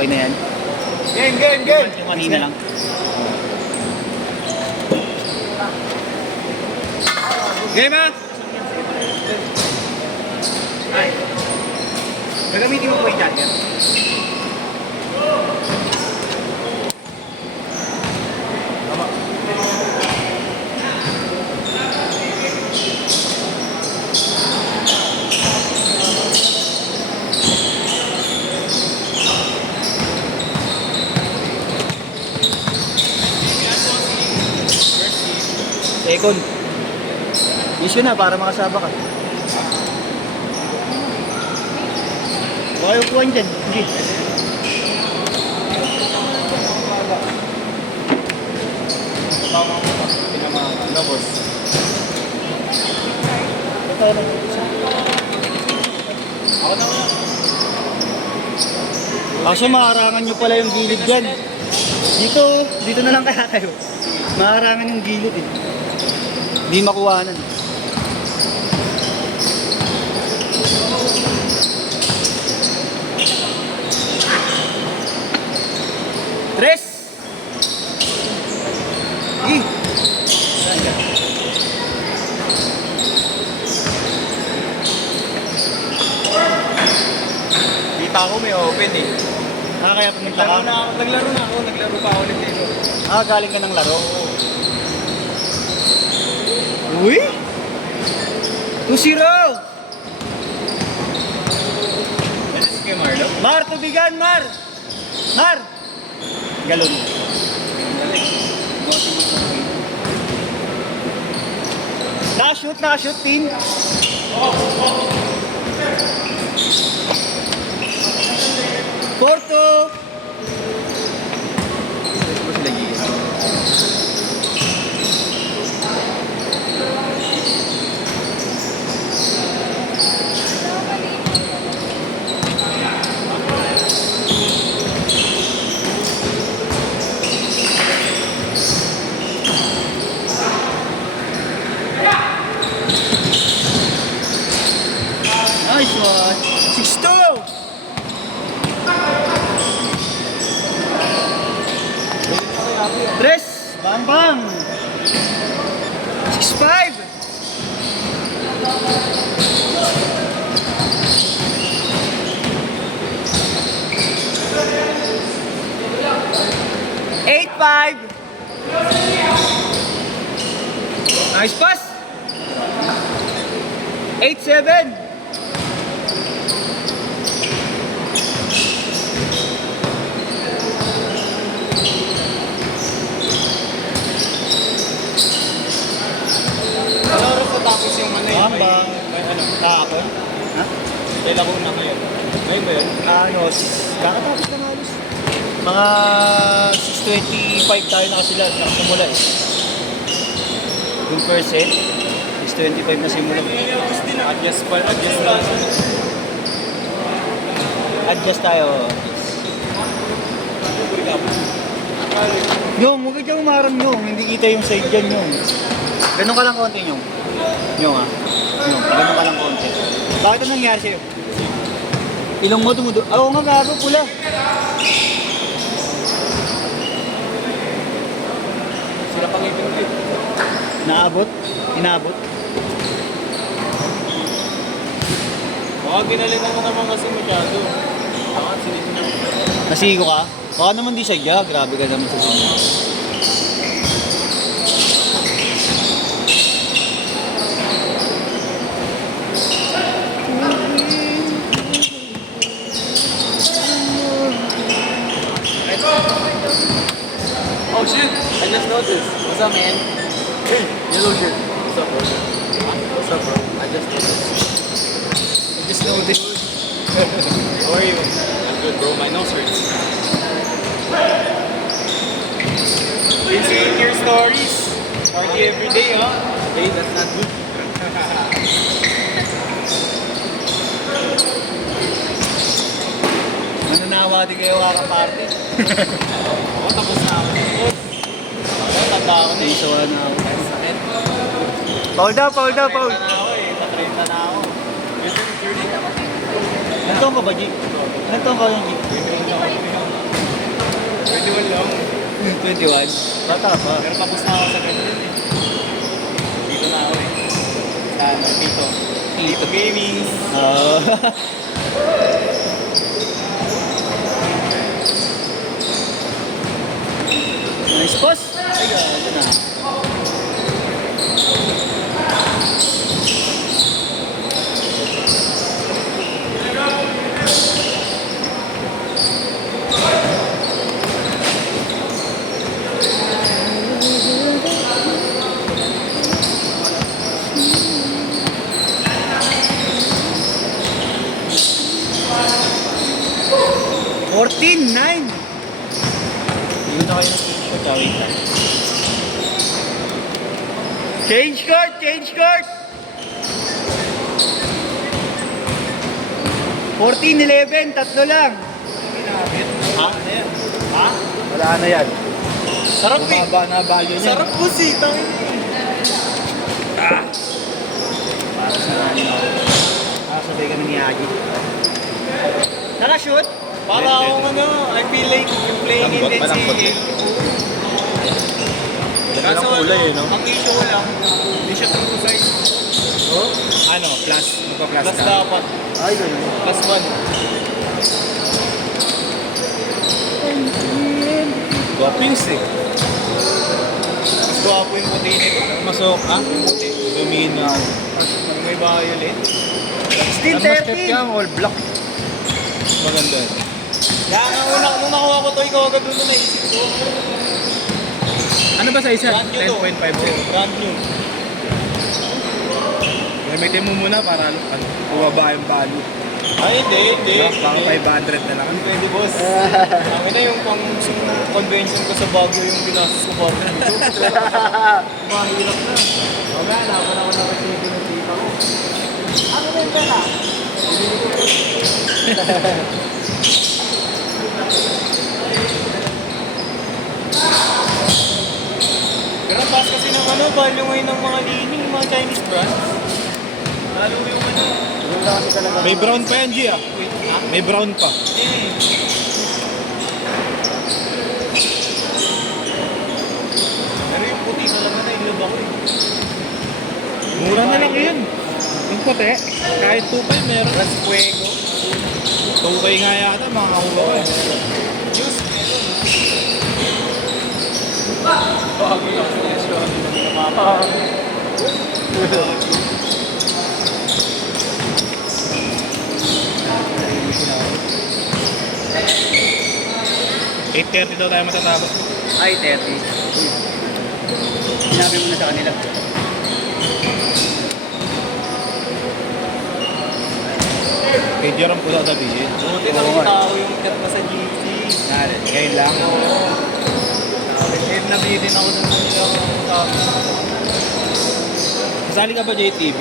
Okay na yan. Game! Yung kanina lang. Game ha? Ay. Gagamitin mo po yung charger. Second. Issue na para makasaba ka. Huwag upuan dyan. Sige. Ano, boss? Ito na. Ako na wala. Kaso maharangan nyo pala yung gilid dyan. Dito na lang kaya kayo. Maharangan yung gilid eh. Hindi makuhanan. Tres! Kita ko may open eh. Kaya pumunta ka? Naglaro pa ako ulit dito. Galing ka ng laro? Uy! 2-0! This is kay Marlo. Mar, tubigan, Mar! Mar! Galon. Nakashoot, team. Porto! Ito po sila gigil. Nice one. 6-2! Tres! Bang bang! 6-5! Eight, 5! Nice pass! 8-7! Tapos yung ano yun, Bang. may ano, Kahapon? Ha? may lako na kayo. Ngayon ba yun? Kakatapos na halos. Mga 6:25 tayo nakasimula eh. Yung first set, 6:25 na simula. Adjust lang. Adjust tayo. Yung, huwag ka umarang yung, hindi kita yung side dyan yung. Ganun ka lang konti yung. Yung yung, ganun ka lang konti. Bakit ang nangyari sa'yo? Ilong mo tumudo. Oo nga, gago, pula. Sila pang ipin. Naabot? Inabot? Baka ginalitan mo naman kasi masyado. Baka sinisinap. Nasigo ka? Baka naman di sadya. Grabe ka naman sa sinyo. Oh shit! I just noticed. What's up, man? Hey, yellow shirt. What's up, bro? Huh? What's up, bro? I just noticed. How are you? I'm good, bro. My nose hurts. Been seeing your stories. Party every day, huh? Hey, that's not good. Mananawa din kayo kakaparty. Ako, tapos na ako. Tanda ako na eh. Isawa na ako. Sakit. Paul daw, Paul daw, Paul. Sa 30 na ako eh. Sa 30 na ako. Mr. 30 na ako. Ilan taon ka ba, G? Ilan taon ka lang, G? 30 na ako. 21 lang. 21? Bata pa. Pero tapos na ako sa ganyan eh. Dito na ako eh. Sa ano, dito. Dito gaming. Oo. Nice boss. Ay, ito na. Fourteen, 9. Yun na kayo ng screenshot, wait lang. Change court! Change court! 14-11, tatlo lang. Ha? Ha? Wala na yan. Sarap eh. Bumaba na value niya. Sarap po si tangin. Para sa nani ako. Nakasabay kami ni Agi. Nakashoot? Para akong ano, I feel like you're playing in Lambot, malambot NCAA. eh. Kaso kulay eh, no? Ang issue ko lang, hindi siya true to size. Oh? Ano? Plus? Magpa-plus Plus ka? dapat. Ay, ganun. Plus 1. Guwapings eh. Mas gwapo yung puti nito. Masok, ha? Puti. Lumina. Yung may violet. Still Ang mas 13. ka, all black. Maganda eh. Kaya nung nakuha ko to, ikaw agad doon na naisip ko. Ano ba sa isa? Brand new to. 10.5 Brand new. Gamitin mo muna para bumaba yung value. Ay, hindi. Baka 500 na lang. Hindi pwede, boss. Ang ina yung pang convention ko sa Baguio yung ginastos ko para dito. Mahirap na. Wala, laban ako na kasi ng tita ko. Ano ba yung pera? Pero ang taas kasi ng ano, value ngayon ng mga lining, mga Chinese brands. Lalo yung ano. Yung lang kasi talaga. May brown pa yan, G ah. Wait, ha? May brown pa. Eh. Pero yung puti talaga na ilog ako eh. Mura na lang yun. Yung puti, kahit 2.5 meron. Plus fuego. 2K nga yata, makakuha ko eh. Juice meron. Bago lang sa lesyon. Namapa. 8:30 daw tayo matatapos. Ay, 30. Sinabi mo na sa kanila. Kay Jerome ko sasabihin. Buti nakita ko yung cat na sa GC. Ngayon lang. Eh, nabili din ako dun sa nila sabi. Kasali ka ba JTV?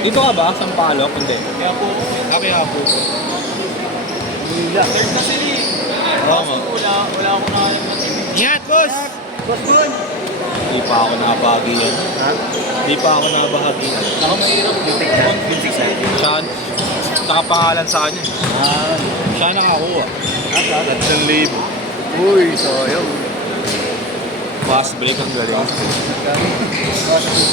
Dito ka ba? Sampaloc? Hindi. Kaya po, Kaya ako. Hila. third na sila eh. Oo Kaso nga. wala akong nakalim na team. Ingat, boss! Boss Bon! Di pa ako nabahagi yan. Ha? Di pa ako nabahagi yan. Saka mahirap Buntik na. Buntik sa edyo. Siya, nakapangalan sa kanya. Ah, Siya nakakuha. asa? 3,000. Uy, sayang. Fast break ang galing.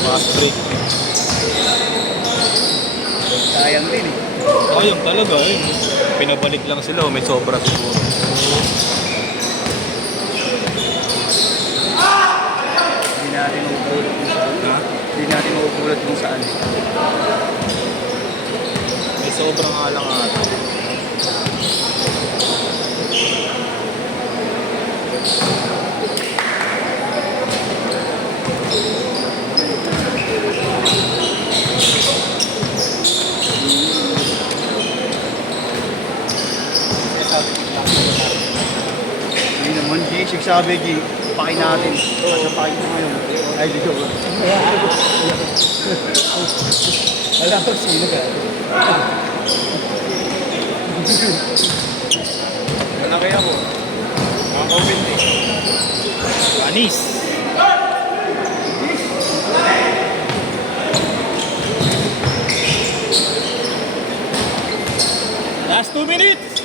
Fast break. Sayang din eh. Ayun talaga eh. Pinabalik lang sila. May sobra siguro. Hindi natin maupulat kung saan. Ha? Hindi natin maupulat kung saan. May sobra nga lang ata. Hindi naman, G. Sigsabi, G. Pakin natin. Asa pakin mo ngayon? Ay, dito ba? Wala ko sino ka. Malaki ako. Nakaka-comment eh. Anis. Last 2 minutes.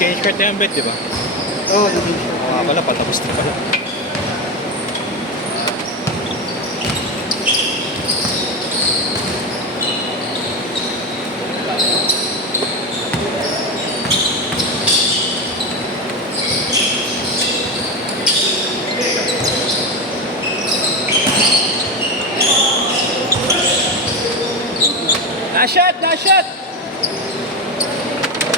Change card na yung bet, di ba? Oo, nag-change card. Oo nga pala, patapos na pala. Na shot!